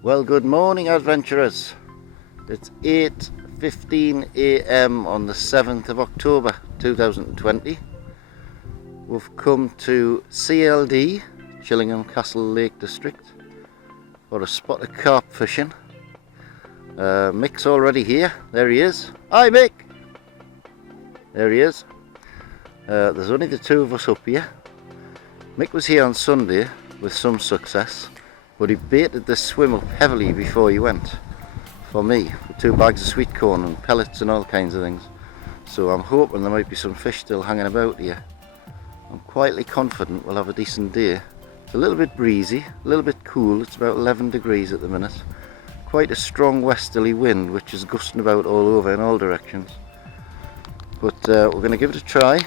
Well, good morning, adventurers. It's 8:15 a.m. on the 7th of October 2020. We've come to CLD, Chillingham Castle Lake District, for a spot of carp fishing. Mick's already here. There he is. Hi, Mick! There he is. There's only the two of us up here. Mick was here on Sunday with some success, but he baited this swim up heavily before he went for me, with 2 bags of sweetcorn and pellets and all kinds of things. So I'm hoping there might be some fish still hanging about here. I'm quietly confident we'll have a decent day. It's a little bit breezy, a little bit cool. It's about 11 degrees at the minute. Quite a strong westerly wind which is gusting about all over in all directions. But we're going to give it a try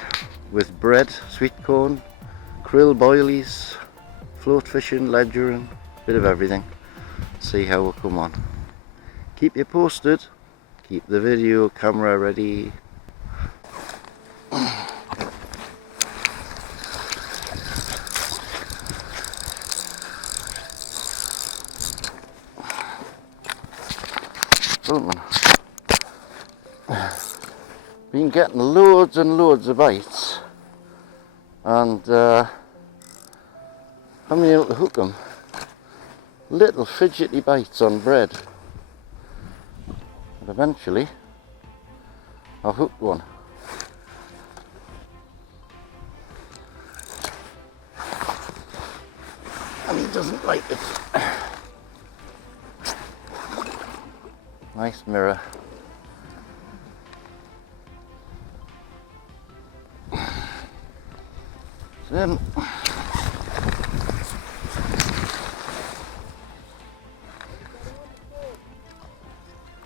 with bread, sweetcorn, krill, boilies, float fishing, ledgering, bit of everything. See how we'll come on. Keep you posted. Keep the video camera ready. Been getting loads and loads of bites, and haven't been able to hook them. Little fidgety bites on bread, but eventually I hooked one. And he doesn't like it. Nice mirror. Then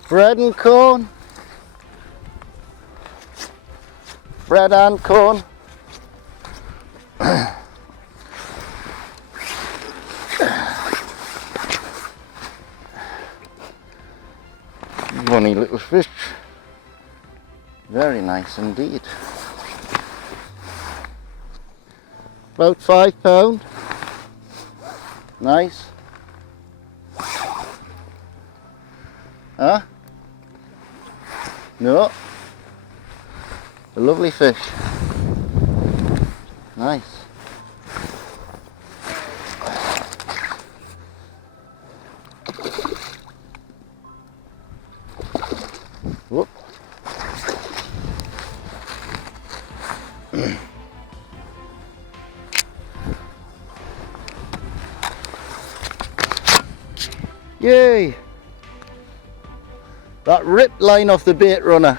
bread and corn. Bread and corn. Funny little fish. Very nice indeed. About £5. Nice. Huh? No. A lovely fish. Nice. Whoop. Yay! That ripped line off the bait runner.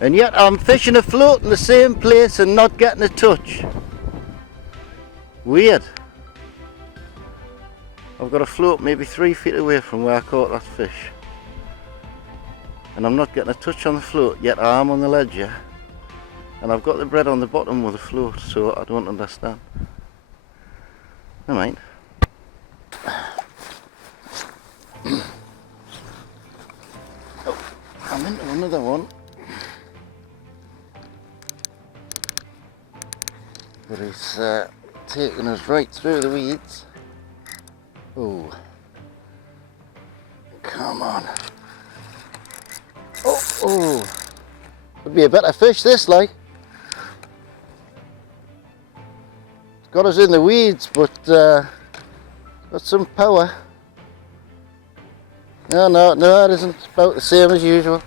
And yet I'm fishing a float in the same place and not getting a touch. Weird. I've got a float maybe 3 feet away from where I caught that fish. And I'm not getting a touch on the float, yet I am on the ledge here. And I've got the bread on the bottom with the float, so I don't understand. Never mind. Oh, I'm into another one. But he's taking us right through the weeds. Oh, come on. Oh, could be a better fish this, like. It's got us in the weeds, but got some power. No, it isn't. It's about the same as usual.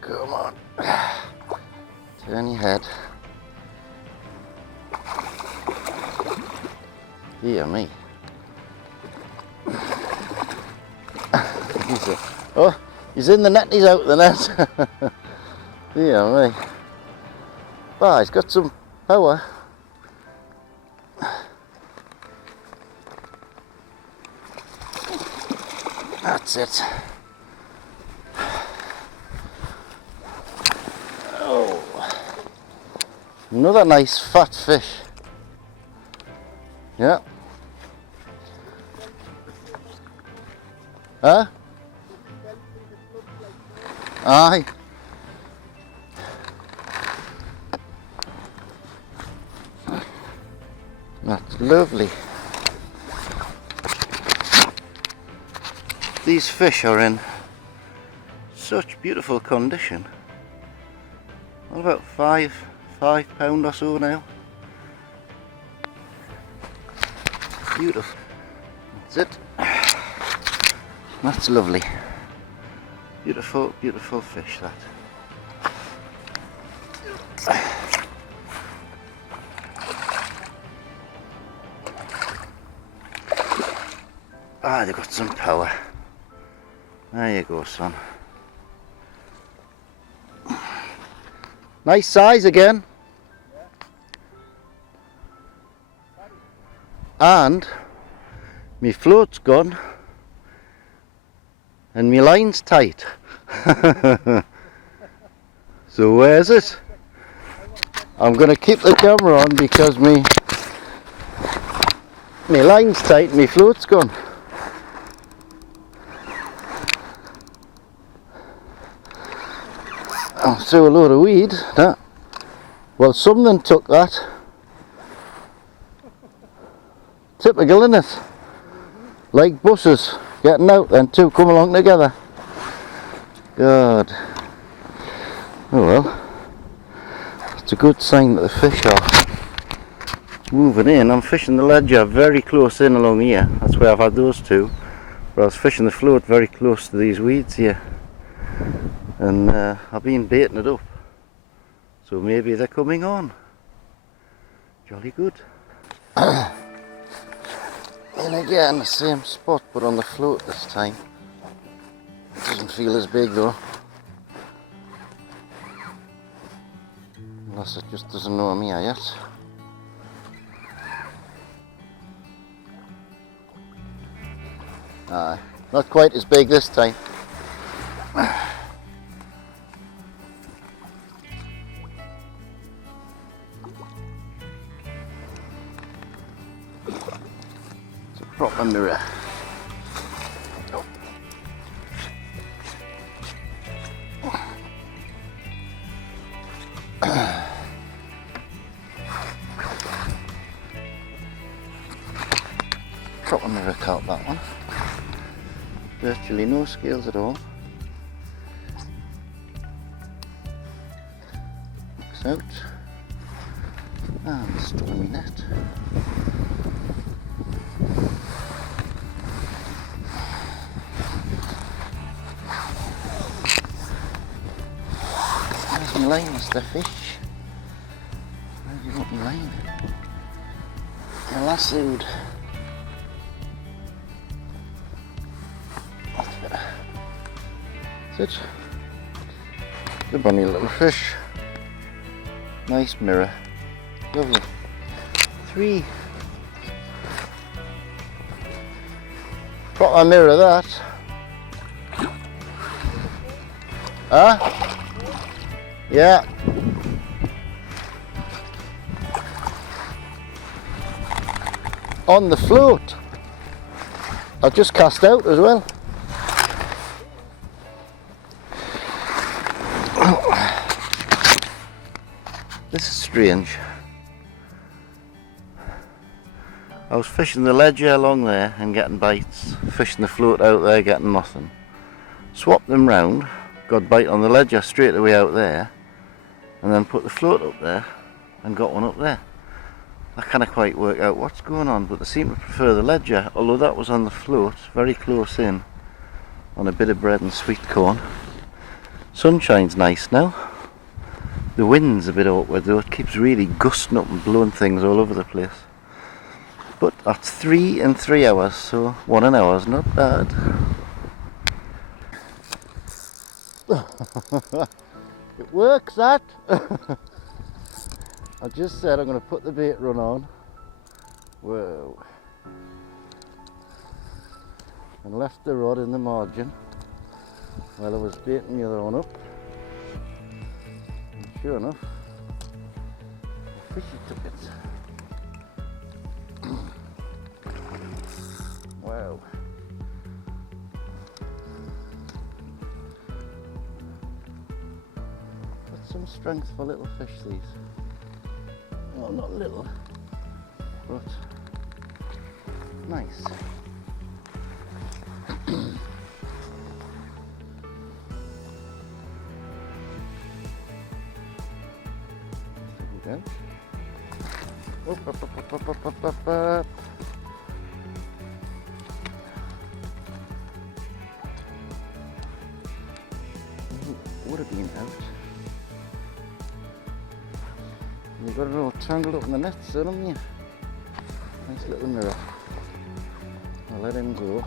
Come on. Turn your head. Dear me. He's in the net, he's out the net. Dear me. Ah, he's got some power. That's it. Oh, another nice fat fish. Yeah. Huh? Aye. That's lovely. These fish are in such beautiful condition. Well, about five pound or so now. Beautiful. That's it. That's lovely. Beautiful, beautiful fish, that. Ah, they've got some power. There you go, son. Nice size again. And my float's gone and my line's tight. So where's it? I'm going to keep the camera on because my line's tight and my float's gone. I'll throw a load of weed. That. Well, something took that. Typical, isn't it? Like buses getting out and two come along together. God. Oh well. It's a good sign that the fish are moving in. I'm fishing the ledger very close in along here. That's where I've had those two. But I was fishing the float very close to these weeds here. And I've been baiting it up. So maybe they're coming on. Jolly good. And again, the same spot, but on the float this time. It doesn't feel as big though. Unless it just doesn't know I'm here yet. Aye, not quite as big this time. Proper mirror. Oh. Proper mirror carp, that one. Virtually no scales at all. Looks out. And stuck in my net. My line, Mr. Fish. Where have you got my line? You're lassoed. That's better. That's it. Good bunny little fish. Nice mirror. Lovely. 3. Proper mirror that. Huh? Yeah. On the float. I've just cast out as well. This is strange. I was fishing the ledger along there and getting bites. Fishing the float out there, getting nothing. Swapped them round. Got bite on the ledger straight away out there. And then put the float up there and got one up there. I can't quite work out what's going on, but they seem to prefer the ledger, although that was on the float, very close in, on a bit of bread and sweet corn. Sunshine's nice now. The wind's a bit awkward though, it keeps really gusting up and blowing things all over the place. But that's 3 in 3 hours, so 1 an hour is not bad. It works, that! I just said I'm going to put the bait run on. Whoa. And left the rod in the margin while I was baiting the other one up. And sure enough, the fishy took it. Wow. some strength for little fish, these. Well, not little, but nice. Go. Up. Would have been out. You've got it all tangled up in the nets, haven't you? Nice little mirror. I'll let him go.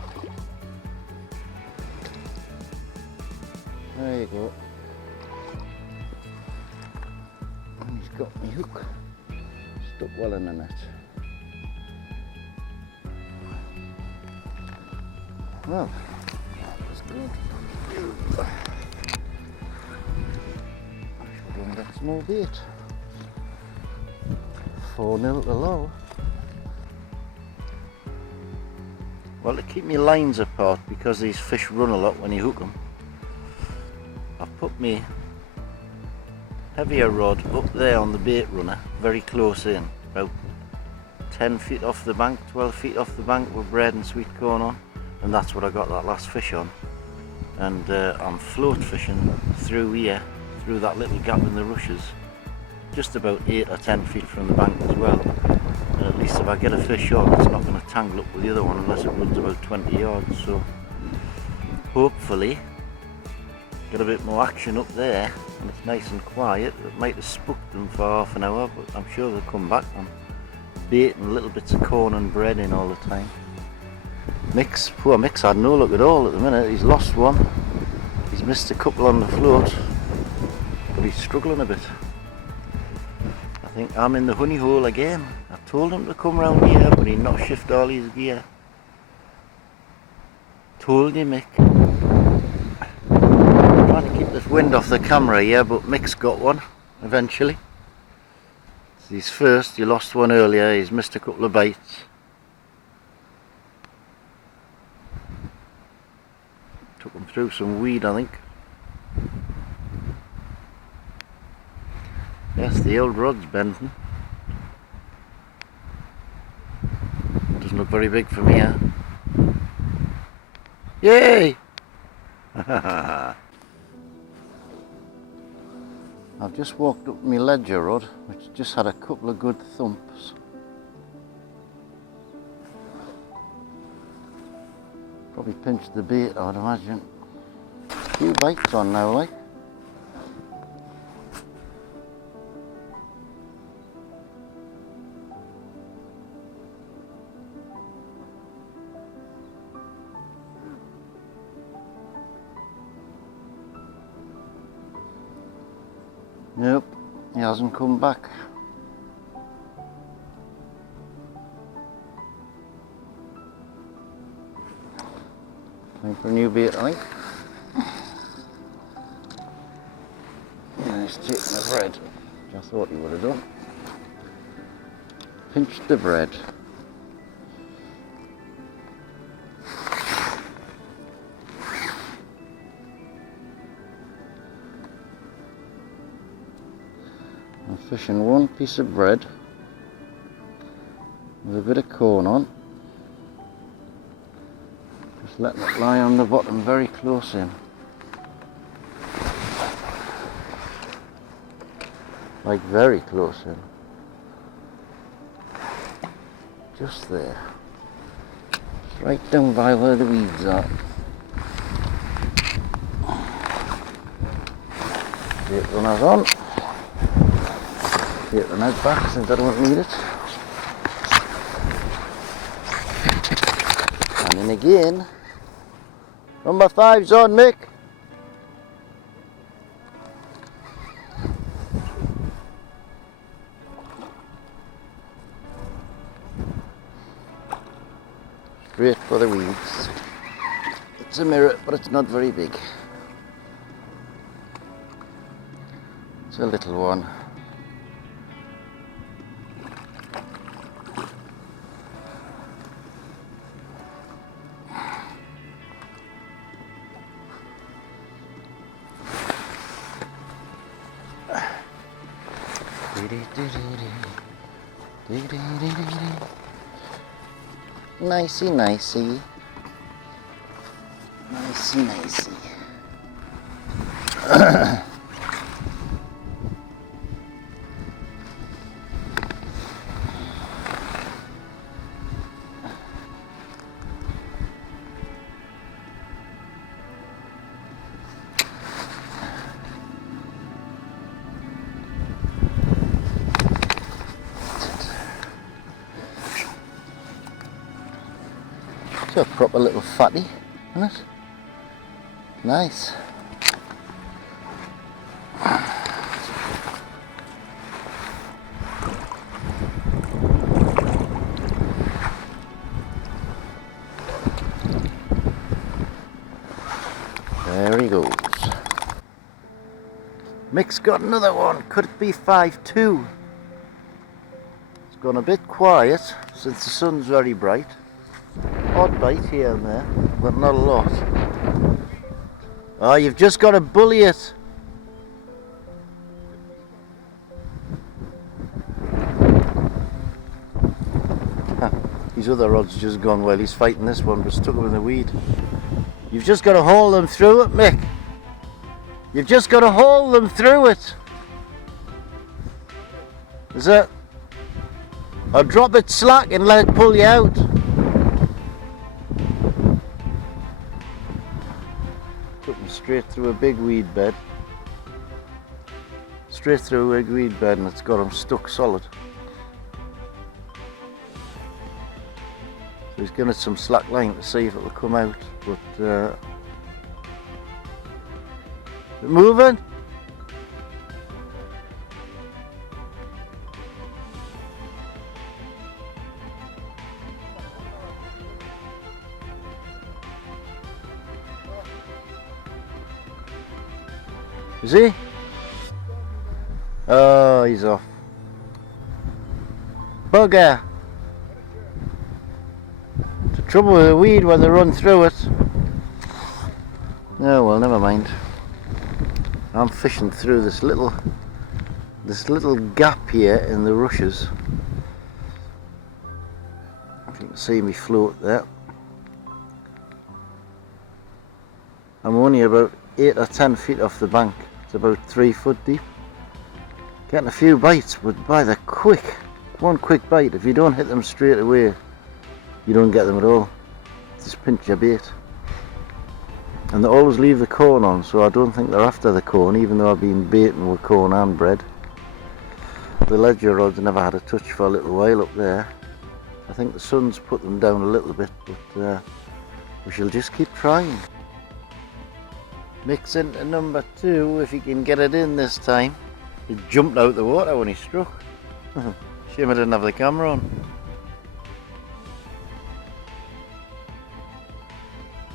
There you go. And he's got my hook stuck well in the net. Well, that was good. I should go and get some more bait. 4-0 to low. Well, to keep my lines apart, because these fish run a lot when you hook them, I've put my heavier rod up there on the bait runner, very close in, about 10 feet off the bank, 12 feet off the bank with bread and sweet corn on, and that's what I got that last fish on. And I'm float fishing through here, through that little gap in the rushes, just about 8 or 10 feet from the bank as well. And at least if I get a fish on, it's not going to tangle up with the other one unless it runs about 20 yards. So hopefully get a bit more action up there, and it's nice and quiet. It might have spooked them for half an hour, but I'm sure they'll come back. I'm baiting little bits of corn and bread in all the time. Mick's, poor Mick's had no luck at all at the minute. He's lost one, he's missed a couple on the float, but he's struggling a bit. I think I'm in the honey hole again. I told him to come round here, but he not shift all his gear. Told you, Mick. I'm trying to keep this wind off the camera here, but Mick's got one eventually. It's his first. He lost one earlier. He's missed a couple of bites. Took him through some weed, I think. Yes, the old rod's bending. Doesn't look very big from here. Yay! I've just walked up my ledger rod, which just had a couple of good thumps. Probably pinched the bait, I'd imagine. A few bites on now, like. Nope, he hasn't come back. Time for a new bait, I think. Yeah, he's taking the bread, which I thought he would have done. Pinched the bread. I'm fishing one piece of bread with a bit of corn on. Just letting it lie on the bottom very close in. Like very close in. Just there. Just right down by where the weeds are. Bait runner's on. Bait runner's back since I don't need it. And then again. Number 5's on, Mick. Straight for the weeds. It's a mirror, but it's not very big. It's a little one. Nicey, nicey. Nicey, nicey. It's a proper little fatty, isn't it? Nice. There he goes. Mick's got another one. Could it be 5'2"? It's gone a bit quiet since the sun's very bright. Odd bite here and there, but not a lot. Oh, you've just got to bully it. His other rod's just gone while he's fighting this one, but stuck him in the weed. You've just got to haul them through it, Mick. You've just got to haul them through it. Is it? Or drop it slack and let it pull you out. Took him straight through a big weed bed. Straight through a big weed bed, and it's got him stuck solid. So he's given it some slack line to see if it will come out, but is it moving? Is he? Oh, he's off. Bugger! The trouble with the weed when they run through it. Oh well, never mind. I'm fishing through this little gap here in the rushes. If you can see me float there. I'm only about 8 or 10 feet off the bank. It's about 3 foot deep. Getting a few bites, but by the quick, one quick bite, if you don't hit them straight away, you don't get them at all. Just pinch your bait. And they always leave the corn on, so I don't think they're after the corn, even though I've been baiting with corn and bread. The ledger rods never had a touch for a little while up there. I think the sun's put them down a little bit, but we shall just keep trying. Mix into number 2, if he can get it in this time. He jumped out the water when he struck. Shame I didn't have the camera on.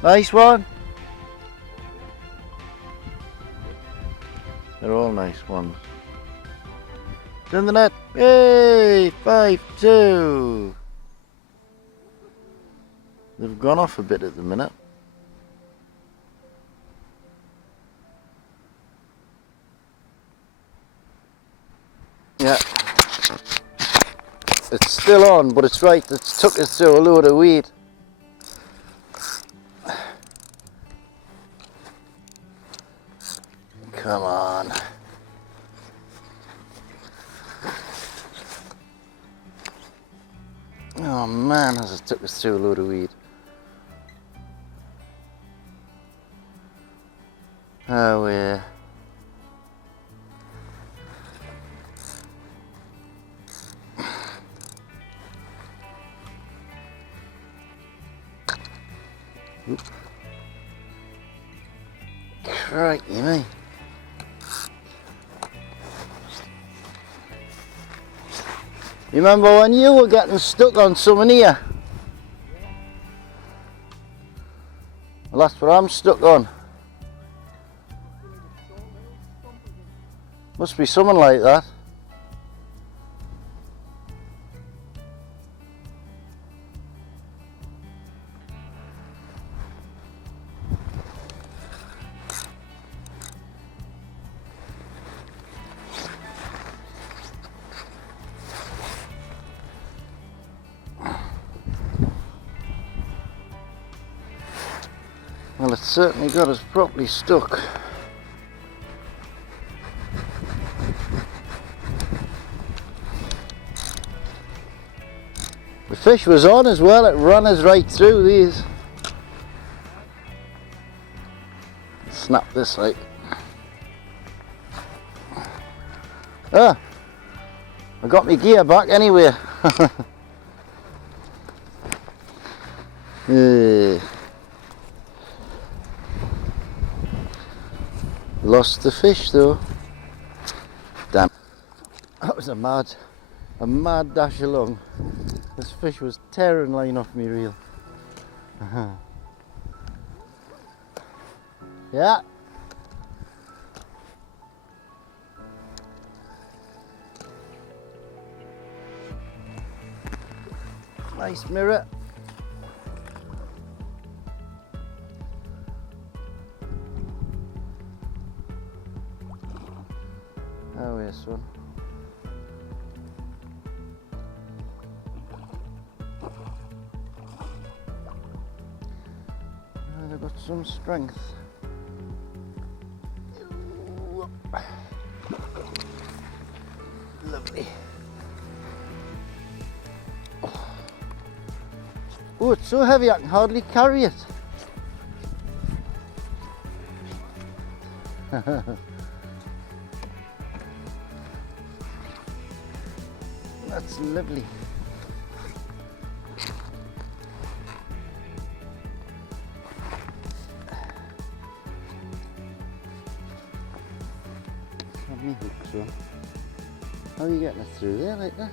Nice one. They're all nice ones. It's in the net. Hey, 5-2. They've gone off a bit at the minute. Yeah, it's still on, but it's right, it's took us through a load of weed. Come on. Oh man, has it took us through a load of weed. Oh yeah. Oop. Crikey me. You remember when you were getting stuck on something here? Well, that's what I'm stuck on. Must be something like that. certainly got us properly stuck. The fish was on as well, it ran us right through these. Snap this like. Ah, I got my gear back anyway. Lost the fish though. Damn. That was a mad dash along. This fish was tearing line off me reel. Yeah. Nice mirror. Oh, yes, one. And I've got some strength. Lovely. Oh, it's so heavy I can hardly carry it. That's lovely. Have me hooks on. How are you getting it through there like that?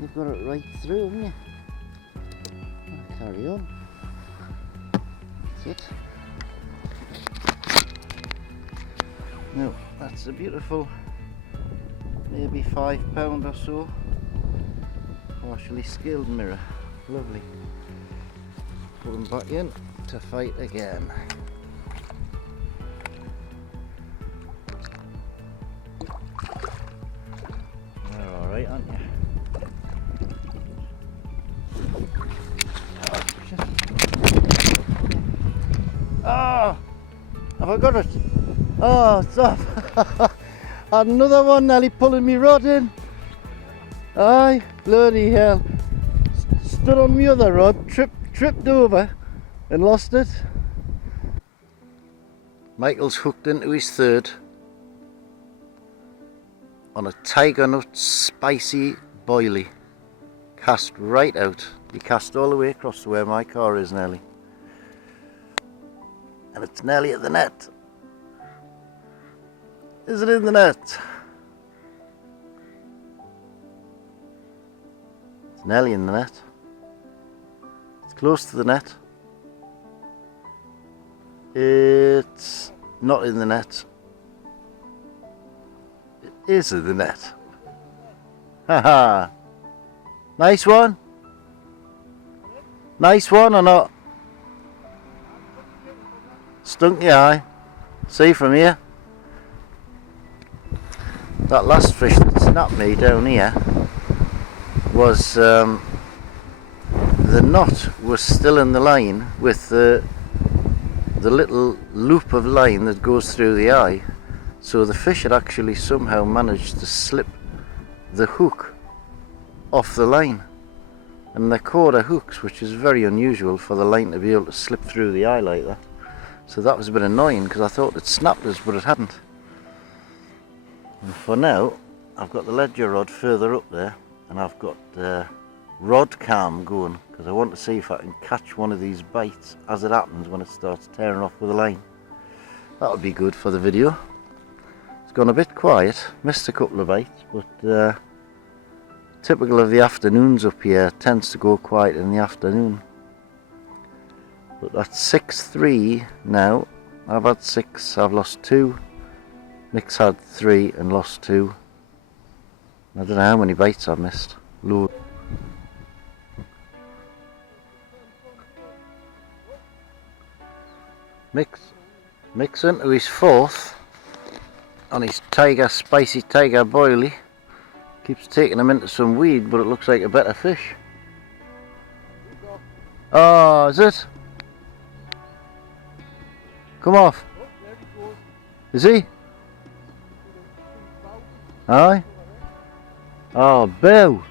You've got it right through, haven't you? I'll carry on. That's it. No, that's a beautiful, maybe £5 or so, partially scaled mirror. Lovely. Put them back in to fight again. They're alright, aren't you? Oh, have I got it? Oh, stop. Had another one nearly pulling me rod in. Aye, bloody hell. Stood on my other rod, tripped over and lost it. Michael's hooked into his third on a tiger nut spicy boilie. Cast right out. He cast all the way across to where my car is nearly. And it's nearly at the net. Is it in the net? It's nearly in the net. It's close to the net. It's not in the net. It is in the net. Haha. Nice one. Nice one or not? Stunk your eye. See from here. That last fish that snapped me down here was the knot was still in the line with the little loop of line that goes through the eye, so the fish had actually somehow managed to slip the hook off the line, and they're quarter hooks, which is very unusual for the line to be able to slip through the eye like that. So that was a bit annoying because I thought it snapped us, but it hadn't. And for now, I've got the ledger rod further up there, and I've got rod cam going because I want to see if I can catch one of these bites as it happens when it starts tearing off with the line. That would be good for the video. It's gone a bit quiet, missed a couple of bites, but typical of the afternoons up here, tends to go quiet in the afternoon. But that's 6-3 now. I've had 6, I've lost 2. Mick's had 3 and lost 2. I don't know how many bites I've missed. Load. Mick's into his 4th on his spicy tiger boilie. Keeps taking him into some weed, but it looks like a better fish. Oh, is it? Come off. Is he? Aye. Oh, boo.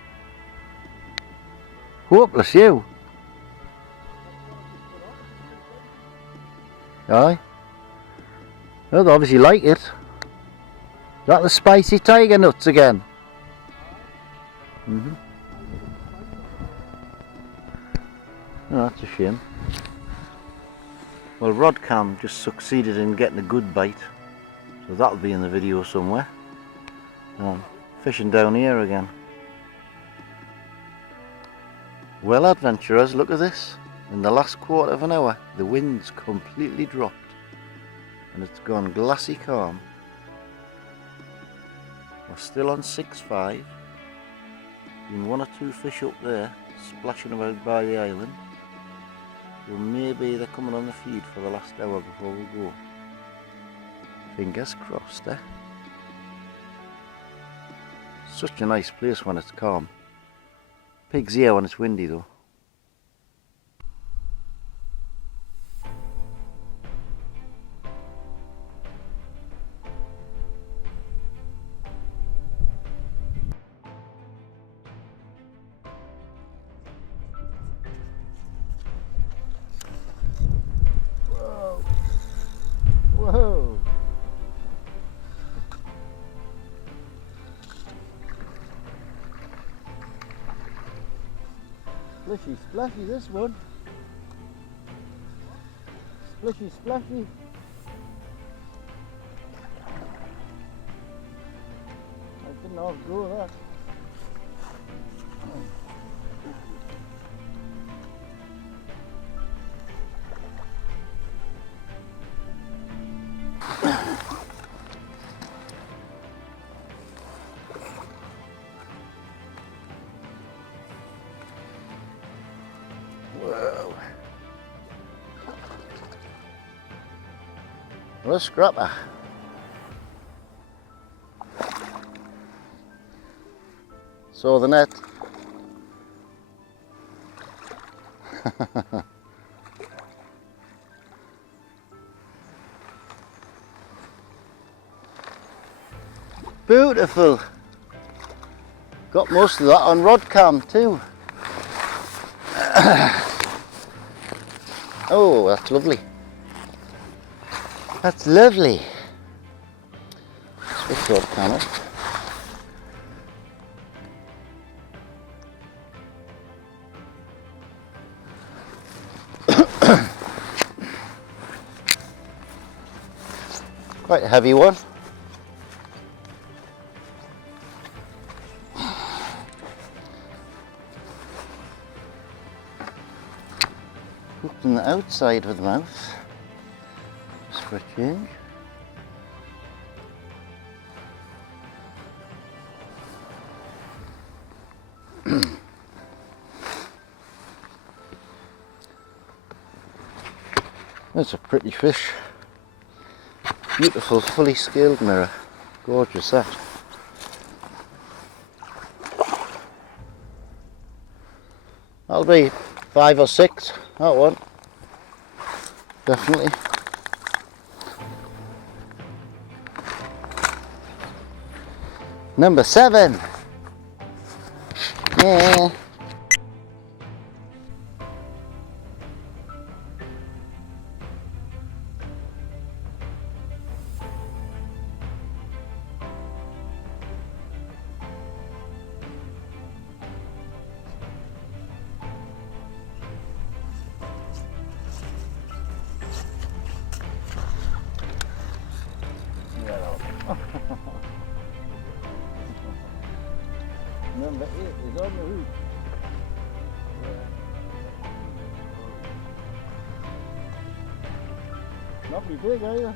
Hopeless you. Aye. Well, they obviously like it. Is that the spicy tiger nuts again? Oh, that's a shame. Well, Rodcam just succeeded in getting a good bite, so that'll be in the video somewhere. Fishing down here again. Well, adventurers, look at this. In the last quarter of an hour, the wind's completely dropped and it's gone glassy calm. We're still on 6.5. Been one or two fish up there splashing about by the island. So maybe they're coming on the feed for the last hour before we go. Fingers crossed, eh? Such a nice place when it's calm. Pigs here when it's windy though. Whoa! Whoa! Splishy splashy this one. Splishy splashy. I didn't have to go with that. Whoa. What a scrapper. Saw the net. Beautiful. Got most of that on rod cam too. Oh, that's lovely. That's lovely. Switch rod cam up. Quite a heavy one. Hooked on the outside of the mouth, just for a change. That's a pretty fish. Beautiful, fully scaled mirror. Gorgeous that. That'll be 5 or 6, that one. Definitely. Number 7. Yeah. Number 8 is on the hook. Not be big either.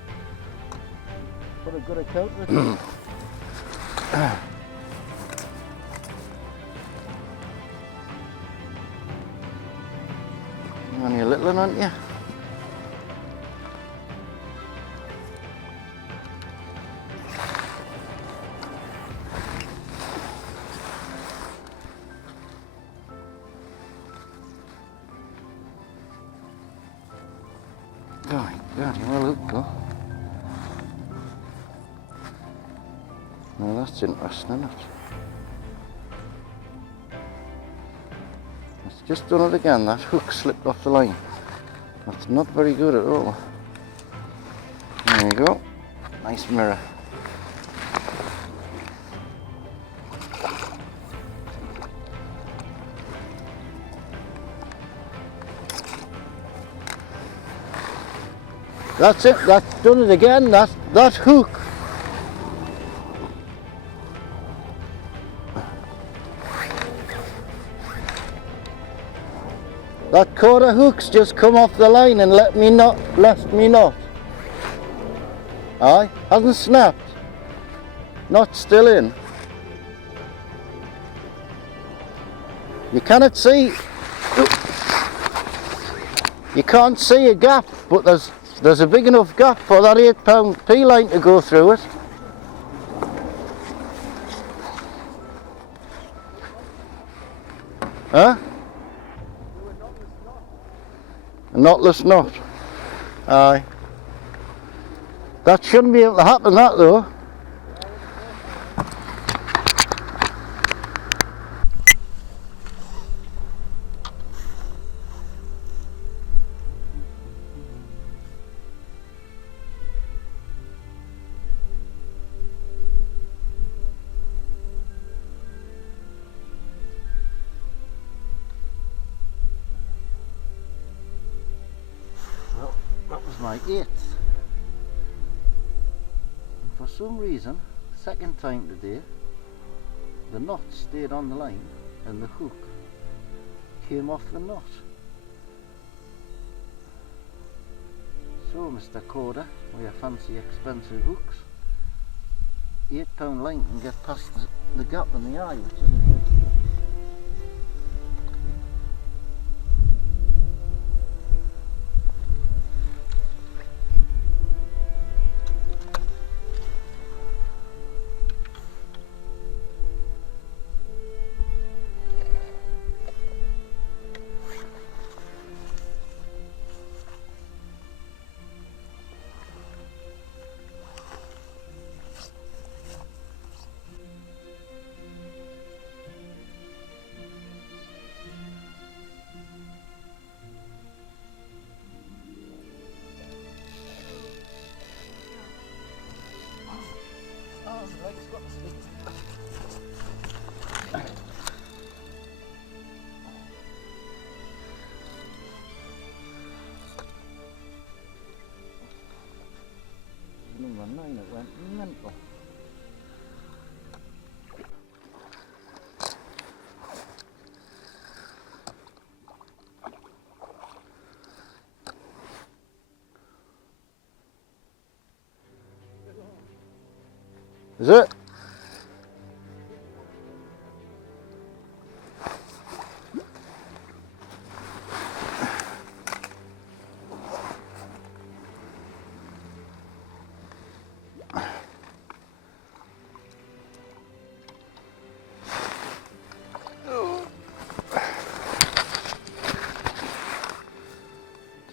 Put a good account with it. You're only a little one, aren't you? God, you well hooked though. Now that's interesting, isn't it? It's just done it again, that hook slipped off the line. That's not very good at all. There you go. Nice mirror. That's it, that's done it again, that hook. That quarter hook's just come off the line and left me not. Aye, hasn't snapped. Not still in. You cannot see. You can't see a gap, but there's a big enough gap for that 8-pound P line to go through it. Huh? A knotless knot. Aye. That shouldn't be able to happen, that though. That was my 8th. And for some reason, second time today, the knot stayed on the line and the hook came off the knot. So Mr. Coder, with your fancy expensive hooks, 8-pound line can get past the gap in the eye, which isn't good. Number 9, it went mental. Is it?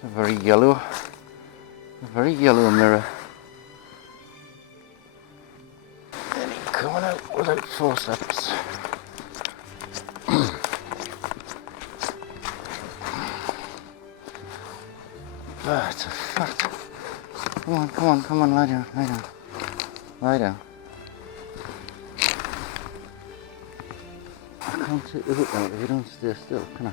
A very yellow mirror. And he's coming out without forceps. Ah, it's a fat. Come on, lie down. Lie down. I can't take the hook out if you don't stay still, can I?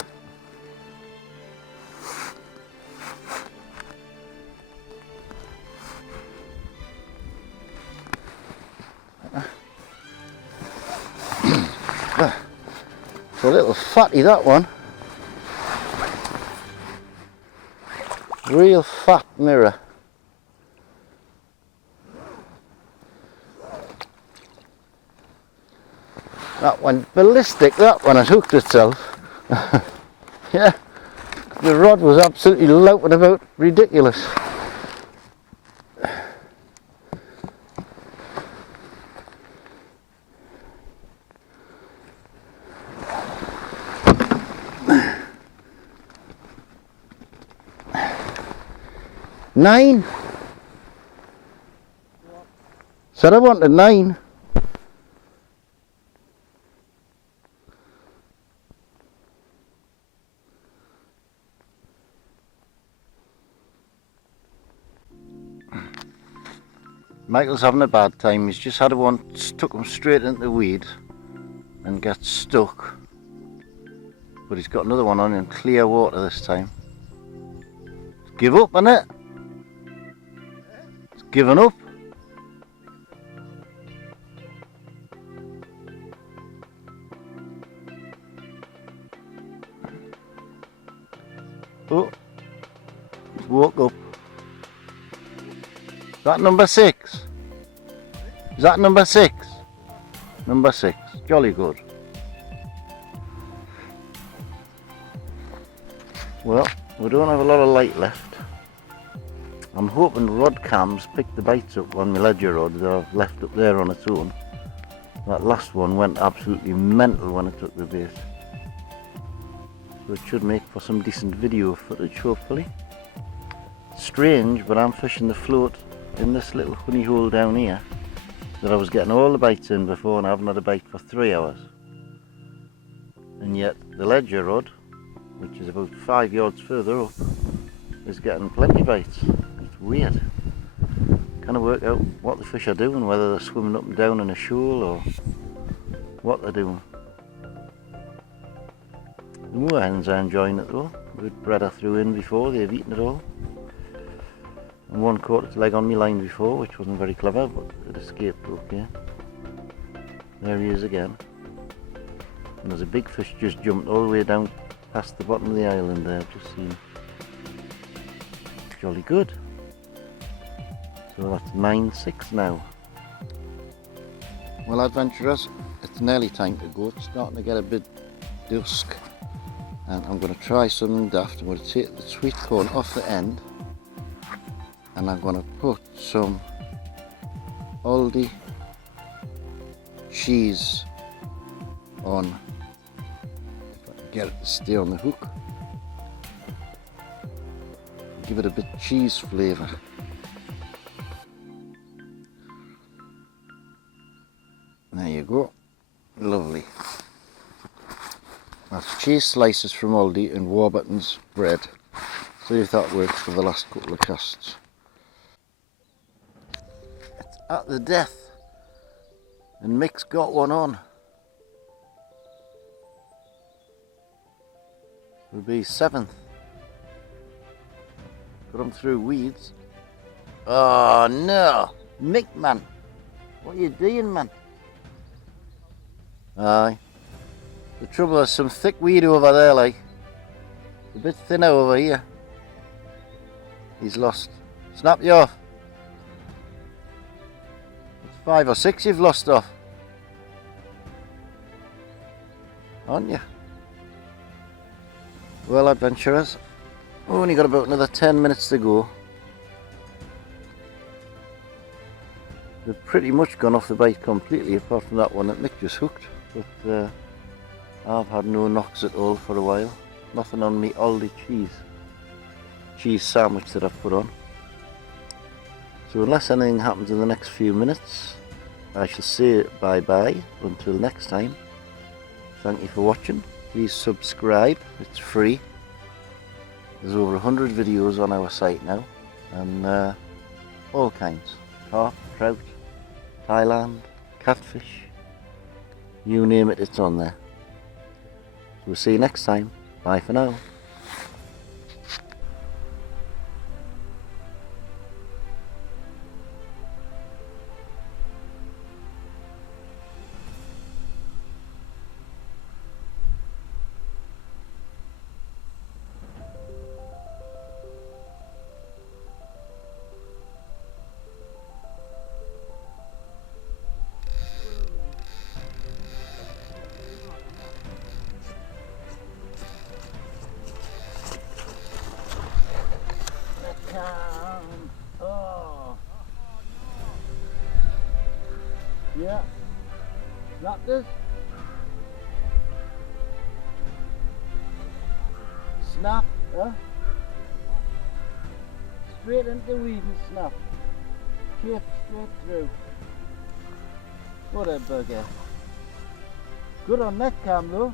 It's a little fatty, that one. Real fat mirror. That went ballistic, that one. It hooked itself. Yeah, the rod was absolutely loping about ridiculous. 9. Said I wanted 9. Michael's having a bad time. He's just had one stuck him straight into the weed and got stuck. But he's got another one on in clear water this time. Give up, innit? It's given up. Oh, he's woke up. Is that number 6? Is that number 6? Number 6. Jolly good. Well, we don't have a lot of light left. I'm hoping rod cams pick the bites up on my ledger rod that I've left up there on its own. That last one went absolutely mental when it took the bait. So it should make for some decent video footage, hopefully. Strange, but I'm fishing the float in this little honey hole down here that I was getting all the bites in before, and I haven't had a bite for 3 hours. And yet the ledger rod, which is about 5 yards further up, is getting plenty bites. It's weird. Kind of work out what the fish are doing, whether they're swimming up and down in a shoal or what they're doing. The moorhens are enjoying it though. We'd bred her through in before, they've eaten it all. And one caught its leg on my line before, which wasn't very clever, but it escaped okay. There he is again. And there's a big fish just jumped all the way down past the bottom of the island there, I've just seen. Jolly good. So that's 9-6 now. Well, adventurers, it's nearly time to go. It's starting to get a bit dusk. And I'm going to try something daft. I'm going to take the sweet corn off the end. And I'm going to put some Aldi cheese on, if I can get it to stay on the hook. Give it a bit of cheese flavour. There you go, lovely. That's cheese slices from Aldi and Warburtons bread. See if that works for the last couple of casts. It's at the death, and Mick's got one on. It'll be 7th. Got him through weeds. Oh no, Mick man, what are you doing, man? Aye. The trouble is some thick weed over there, like. A bit thinner over here. He's lost. Snap you off. It's 5 or 6 you've lost off. Aren't you? Well, adventurers, we've only got about another 10 minutes to go. They've pretty much gone off the bite completely, apart from that one that Mick just hooked. But I've had no knocks at all for a while. Nothing on me Aldi cheese sandwich that I've put on. So unless anything happens in the next few minutes, I shall say bye bye until next time. Thank you for watching. Please subscribe, it's free. There's over 100 videos on our site now, and all kinds. Carp, trout, Thailand, catfish, you name it, it's on there. We'll see you next time. Bye for now. Oh. Yeah. Snap this. Snap, huh? straight into the weed and snap. Chipped straight through. What a bugger. Good on that cam though.